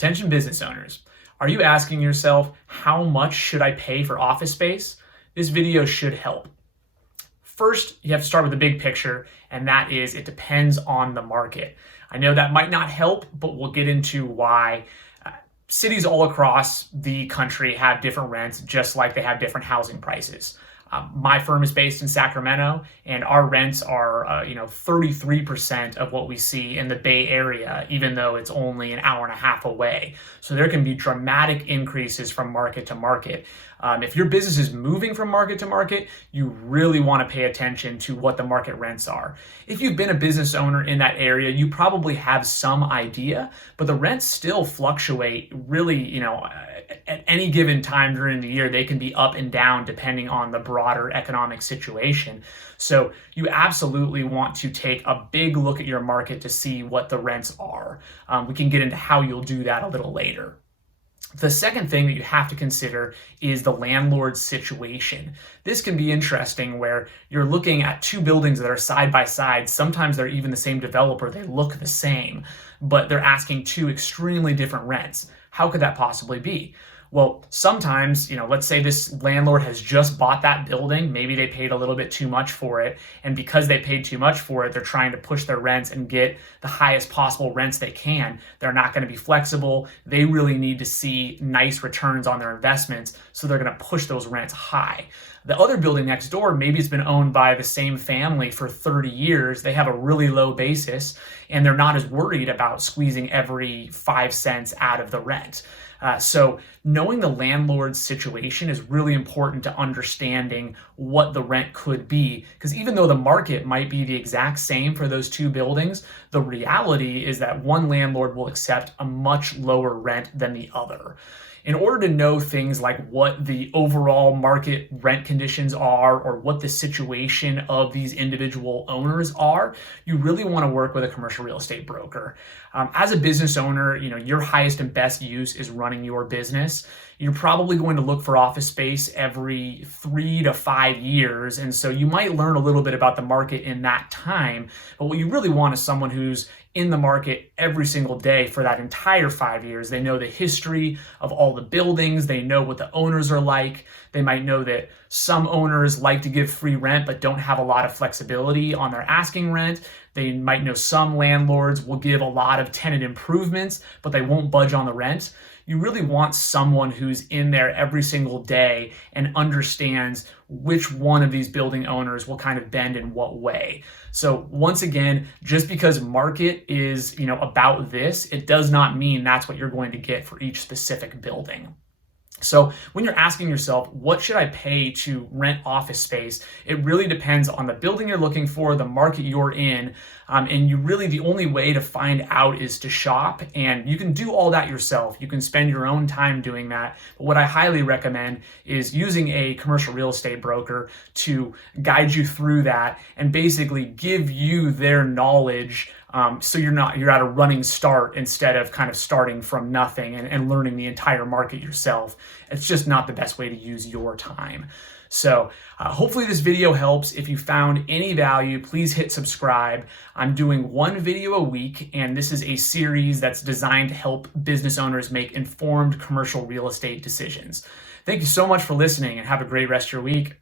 Attention business owners. Are you asking yourself, how much should I pay for office space? This video should help. First, you have to start with the big picture, and that is it depends on the market. I know that might not help, but we'll get into why. Cities all across the country have different rents, just like they have different housing prices. My firm is based in Sacramento, and our rents are 33% of what we see in the Bay Area, even though it's only an hour and a half away. So there can be dramatic increases from market to market. If your business is moving from market to market, you really want to pay attention to what the market rents are. If you've been a business owner in that area, you probably have some idea, but the rents still fluctuate really, at any given time during the year. They can be up and down depending on the broader economic situation. So you absolutely want to take a big look at your market to see what the rents are. We can get into how you'll do that a little later. The second thing that you have to consider is the landlord situation. This can be interesting where you're looking at two buildings that are side by side. Sometimes they're even the same developer. They look the same, but they're asking two extremely different rents. How could that possibly be? Well, sometimes, let's say this landlord has just bought that building. Maybe they paid a little bit too much for it. And because they paid too much for it, they're trying to push their rents and get the highest possible rents they can. They're not going to be flexible. They really need to see nice returns on their investments. So they're going to push those rents high. The other building next door, maybe it's been owned by the same family for 30 years. They have a really low basis, and they're not as worried about squeezing every 5 cents out of the rent. So knowing the landlord's situation is really important to understanding what the rent could be, because even though the market might be the exact same for those two buildings, the reality is that one landlord will accept a much lower rent than the other. In order to know things like what the overall market rent conditions are or what the situation of these individual owners are, you really want to work with a commercial real estate broker. As a business owner, your highest and best use is running your business. You're probably going to look for office space every 3 to 5 years. And so you might learn a little bit about the market in that time. But what you really want is someone who's in the market every single day for that entire 5 years. They know the history of all the buildings. They know what the owners are like. They might know that some owners like to give free rent but don't have a lot of flexibility on their asking rent. They might know some landlords will give a lot of tenant improvements, but they won't budge on the rent. You really want someone who's in there every single day and understands which one of these building owners will kind of bend in what way. So once again, just because market is, about this, it does not mean that's what you're going to get for each specific building. So when you're asking yourself, what should I pay to rent office space? It really depends on the building you're looking for, the market you're in, and the only way to find out is to shop, and you can do all that yourself. You can spend your own time doing that. But what I highly recommend is using a commercial real estate broker to guide you through that and basically give you their knowledge. So you're at a running start instead of kind of starting from nothing and learning the entire market yourself. It's just not the best way to use your time. So hopefully this video helps. If you found any value, please hit subscribe. I'm doing one video a week, and this is a series that's designed to help business owners make informed commercial real estate decisions. Thank you so much for listening, and have a great rest of your week.